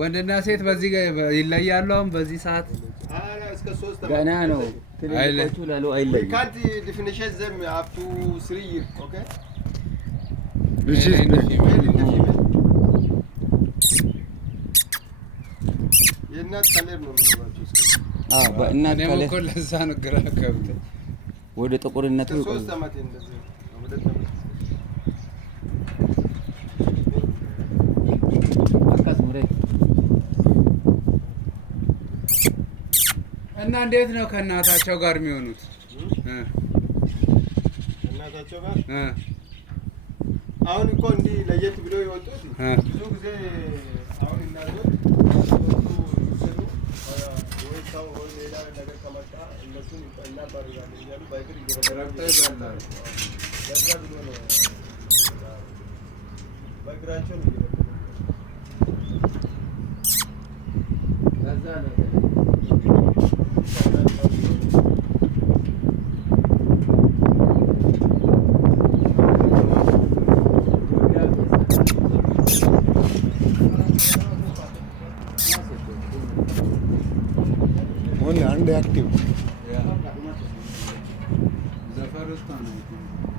ወንድና ሴት በዚህ ይለያሉ። አሁን በዚህ ሰዓት ገና ነው። ትልልቆቹ ላሉ አይለይም። ካንት ዲፊኒሽን ዘም አፕ ቱ 3 ይር ኦኬ እሺ የእናት ከለር ነው የሚባለው። በእናት ከለር እኮ ለዛ ነው ግራ ገብቶኝ ወደ ጥቁርነቱ ሶስት አመት እንደዚህ ወደ እና እንዴት ነው ከእናታቸው ጋር የሚሆኑት? እናታቸው ጋር አሁን እኮ እንዲህ ለየት ብሎ የወጡት ብዙ ጊዜ አሁን እናቶች ወይ ሰው ወይ ሌላ ነገር ከመጣ እነሱን እናባርራለን እያሉ ባይክር ይገረጣሉ። ለዛ ብሎ ነው ባይክራቸው ነው ለዛ ነው only and active. Yeah. The first one.